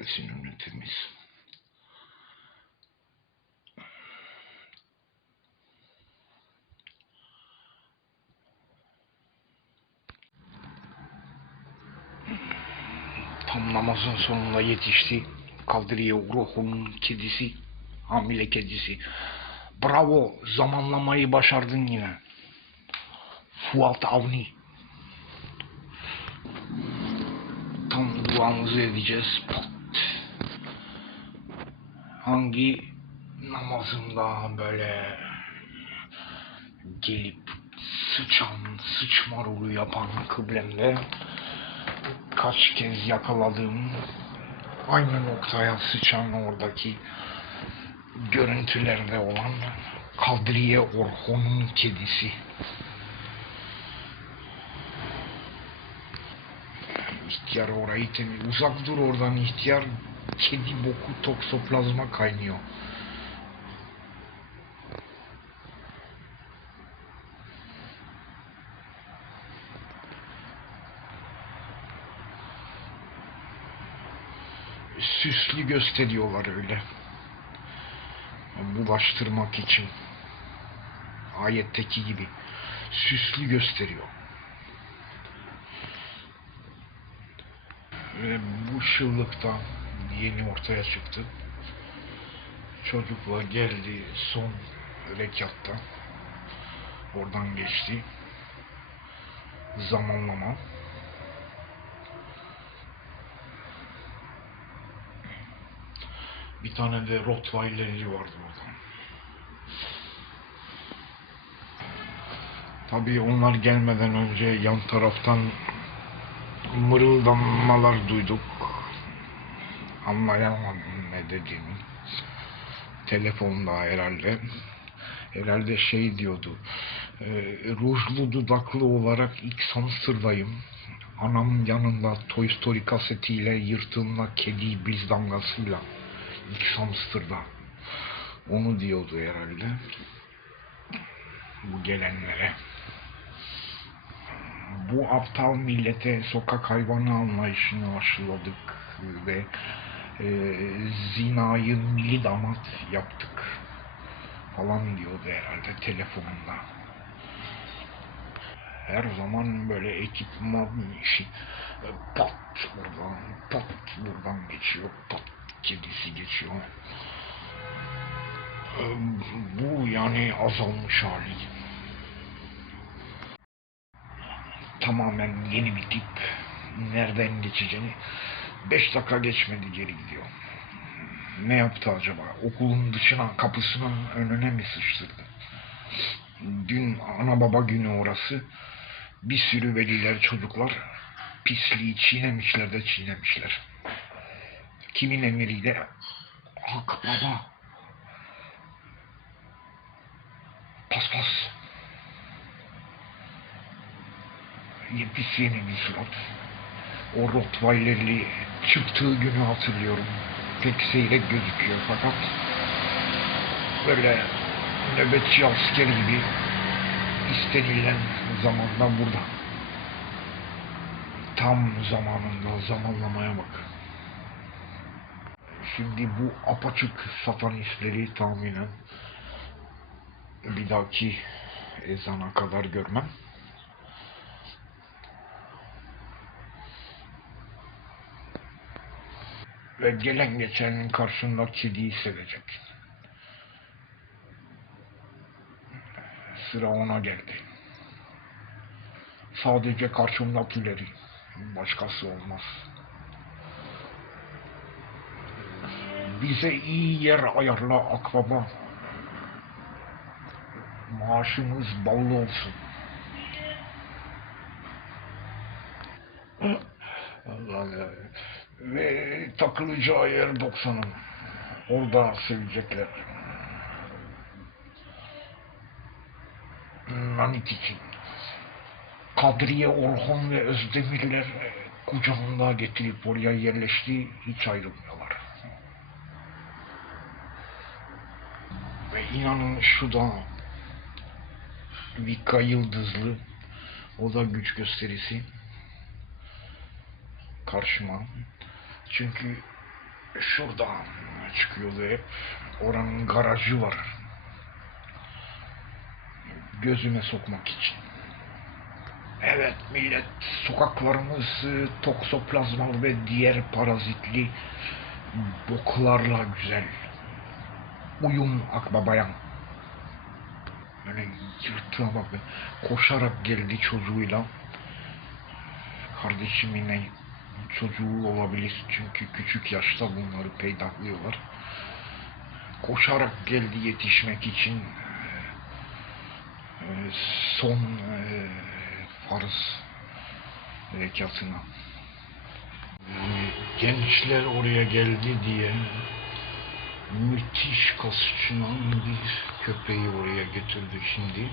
Kesin önü temiz. Tam namazın sonunda yetişti. Kadriye ruhunun kedisi. Hamile kedisi. Bravo zamanlamayı başardın yine. Fuat Avni. Tam duamızı edeceğiz. Pat. Hangi namazında böyle gelip sıçan, sıçma rolü yapan kıblemde kaç kez yakaladığım aynı noktaya sıçan oradaki görüntülerde olan Kadriye Orhon'un kedisi. İhtiyar orayı temiz. Uzak dur oradan ihtiyar. Kedi boku toksoplazma kaynıyor. Süslü gösteriyorlar öyle. Bulaştırmak için. Ayetteki gibi. Süslü gösteriyor. Ve bu şıllıkta yeni ortaya çıktı. Çocukla geldi son rekatta. Oradan geçti. Zamanlama. Bir tane de Rottweiler'i vardı orada. Tabii onlar gelmeden önce yan taraftan mırıldanmalar duyduk. Anlayamadım ne dediğini. Telefonda herhalde. Herhalde şey diyordu. E, rujlu dudaklı olarak ilk Samsır'dayım. Anamın yanında Toy Story kasetiyle yırtığımda kedi biz damgasıyla ilk Samsır'da. Onu diyordu herhalde. Bu gelenlere bu aptal millete sokak hayvanı anlayışını aşıladık ve e, zinayı milli damat yaptık falan diyordu herhalde telefonunda. Her zaman böyle ekipman işi pat buradan pat buradan geçiyor pat kedisi geçiyor. E, Bu yani azalmış hali. tamamen yeni bir tip. Nereden geçeceğini beş dakika geçmedi geri gidiyor. Ne yaptı acaba? Okulun dışına, kapısının önüne mi sıçtırdı? Dün ana baba günü orası. Bir sürü veliler, çocuklar pisliği çiğnemişler de çiğnemişler. Kimin emriyle? Hak baba. Pas pas. Yepis yeni bir surat. O Rottweiler'li çıktığı günü hatırlıyorum. Pek seyrek gözüküyor fakat böyle nöbetçi asker gibi istenilen zamanda burada. Tam zamanında zamanlamaya bak. Şimdi bu apaçık satanistleri tahminen bir dahaki ezana kadar görmem. Ve gelen geçenin karşısında kediyi sevecek. Sıra ona geldi. Sadece karşımdakileri, başkası olmaz. Bize iyi yer ayarla akraba. Maaşımız ballı olsun. Allah Allah. Ve takılacağı yer 90'ın. Orada sevecekler. Nanik için. Kadriye Orhan ve Özdemirler kucağında getirip oraya yerleşti. Hiç ayrılmıyorlar. Ve inanın şu da Vika Yıldızlı o da güç gösterisi karşıma. Çünkü şuradan çıkıyordu hep. Oranın garajı var. Gözüme sokmak için. Evet millet sokaklarımız toksoplazmal ve diğer parazitli boklarla güzel. Uyum akbabayan. Böyle yırtığa bak. Koşarak geldi çocuğuyla. Kardeşim yine çocuğu olabilir çünkü küçük yaşta bunları peydahlıyorlar. Koşarak geldi yetişmek için e, son e, farz rekatına. E, Gençler oraya geldi diye müthiş kasçınan bir köpeği oraya götürdü şimdi.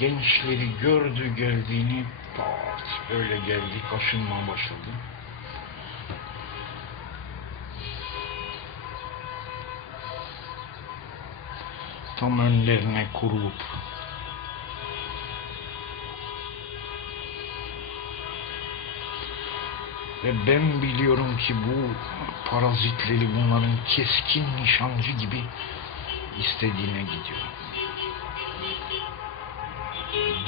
Gençleri gördü geldiğini pat böyle geldi kaşınmaya başladı. Tam önlerine kurulup Ve ben biliyorum ki bu parazitleri bunların keskin nişancı gibi istediğine gidiyor.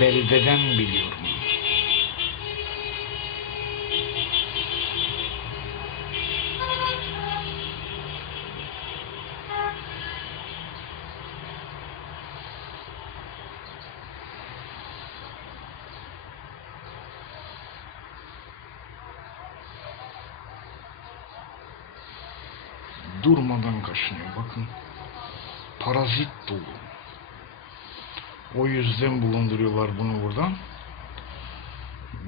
Beldeden biliyorum. Durmadan kaşınıyor bakın. Parazit dolu. O yüzden bulunduruyorlar bunu buradan.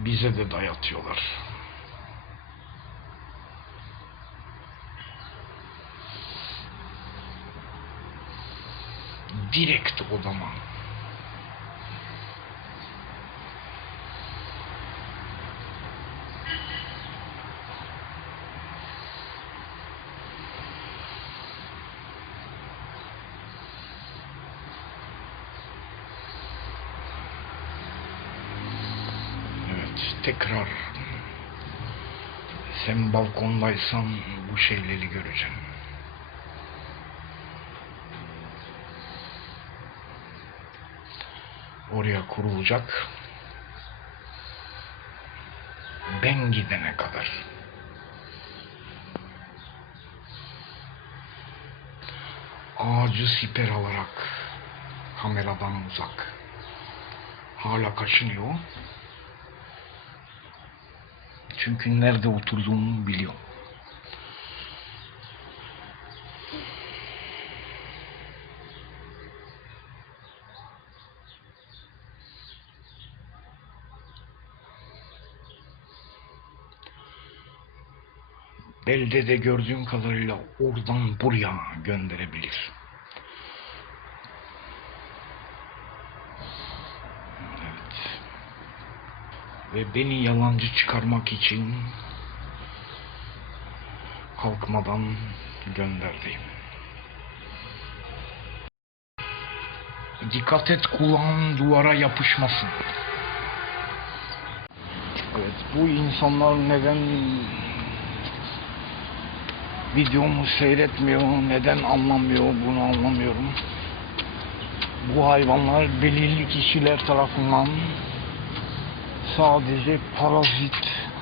Bize de dayatıyorlar. Direkt odama. Evet, tekrar sen balkondaysan bu şeyleri göreceğim. Oraya kurulacak. Ben gidene kadar. Ağacı siper alarak kameradan uzak. Hala kaşınıyor. Çünkü nerede oturduğumu biliyorum. Beldede gördüğüm kadarıyla oradan buraya gönderebilir. Evet. Ve beni yalancı çıkarmak için kalkmadan gönderdi. Dikkat et kulağın duvara yapışmasın. Evet bu insanlar neden videomu seyretmiyor, neden anlamıyor bunu anlamıyorum. Bu hayvanlar belirli kişiler tarafından sadece parazit,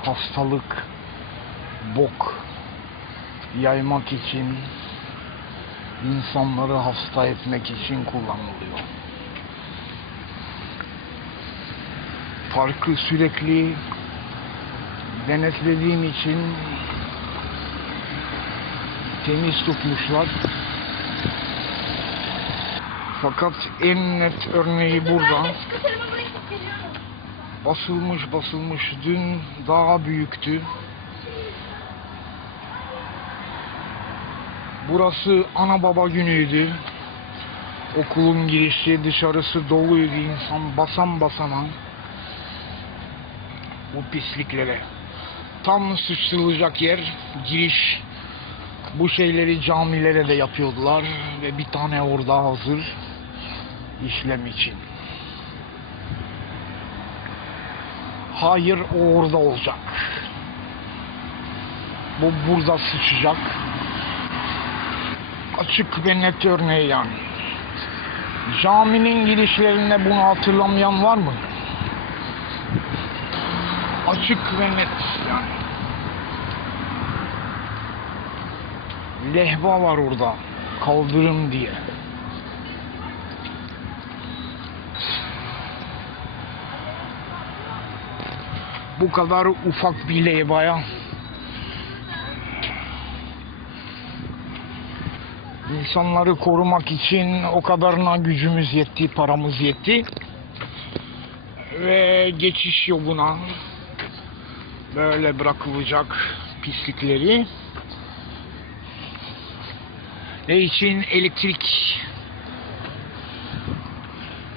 hastalık, bok yaymak için, insanları hasta etmek için kullanılıyor. Parkı sürekli denetlediğim için temiz tutmuşlar. Fakat en net örneği burada. Basılmış basılmış. Dün daha büyüktü. Burası ana baba günüydü. Okulun girişi dışarısı doluydu insan basan basana. Bu pisliklere. Tam sıçrılacak yer giriş. Bu şeyleri camilere de yapıyordular ve bir tane orada hazır işlem için. Hayır orada olacak. Bu burada sıçacak. Açık ve net örneği yani. Caminin girişlerinde bunu hatırlamayan var mı? Açık ve net yani. Lehva var orada. Kaldırım diye. Bu kadar ufak bir levhaya. İnsanları korumak için o kadarına gücümüz yetti, paramız yetti. Ve geçiş yoluna böyle bırakılacak pislikleri. Ne için? Elektrik.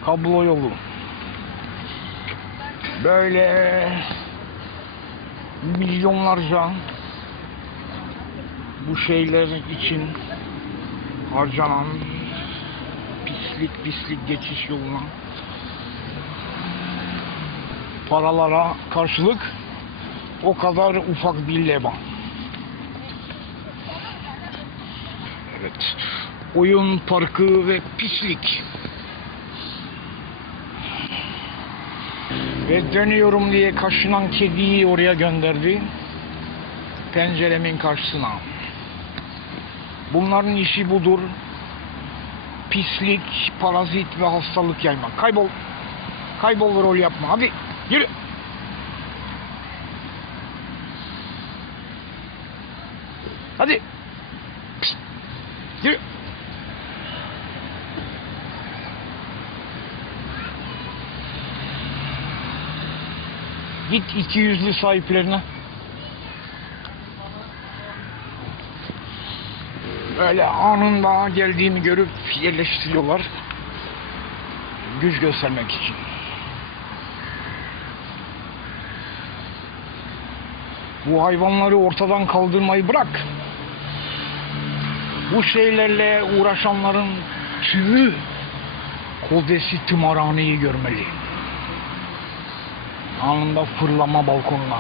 Kablo yolu. Böyle milyonlarca bu şeyler için harcanan pislik pislik geçiş yoluna paralara karşılık o kadar ufak bir leba. Evet. Oyun parkı ve pislik. Ve dönüyorum diye kaşınan kediyi oraya gönderdi. Penceremin karşısına. Bunların işi budur. Pislik, parazit ve hastalık yaymak. Kaybol. Kaybol ve rol yapma. Hadi yürü. Hadi. Git iki yüzlü sahiplerine. Böyle anında geldiğimi görüp yerleştiriyorlar. Güç göstermek için. Bu hayvanları ortadan kaldırmayı bırak. Bu şeylerle uğraşanların tümü Kodesi tımarhaneyi görmeli. Anında fırlama balkonuna.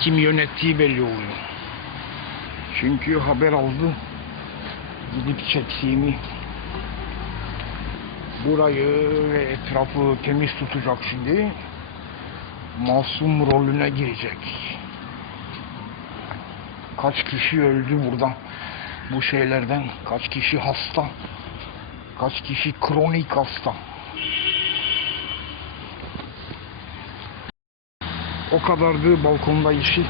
Kim yönettiği belli oluyor. Çünkü haber aldı. Gidip çektiğimi burayı ve etrafı temiz tutacak şimdi. Masum rolüne girecek. Kaç kişi öldü burada bu şeylerden? Kaç kişi hasta? Kaç kişi kronik hasta? O kadardı balkonda işi.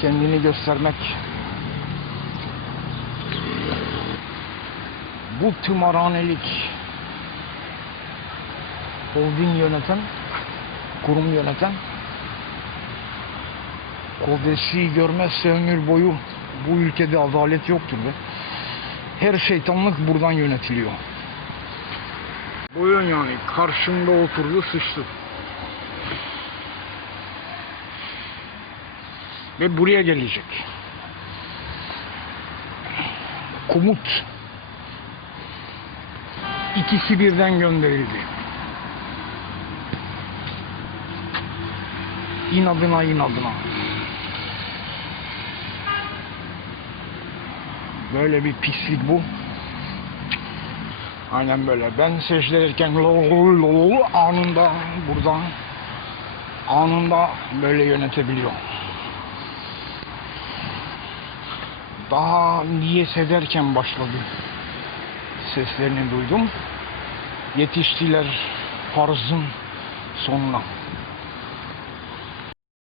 Kendini göstermek. Bu tımarhanelik holding yöneten, kurum yöneten Kodesi görmezse ömür boyu bu ülkede adalet yoktur be. Her şeytanlık buradan yönetiliyor. Buyurun yani karşımda oturdu sıçtı. Ve buraya gelecek. Komut. İkisi birden gönderildi. İnadına inadına. Böyle bir pislik bu. Aynen böyle. Ben secde ederken lol lol lol anında buradan anında böyle yönetebiliyor. Daha niyet ederken başladı. Seslerini duydum. Yetiştiler farzın sonuna.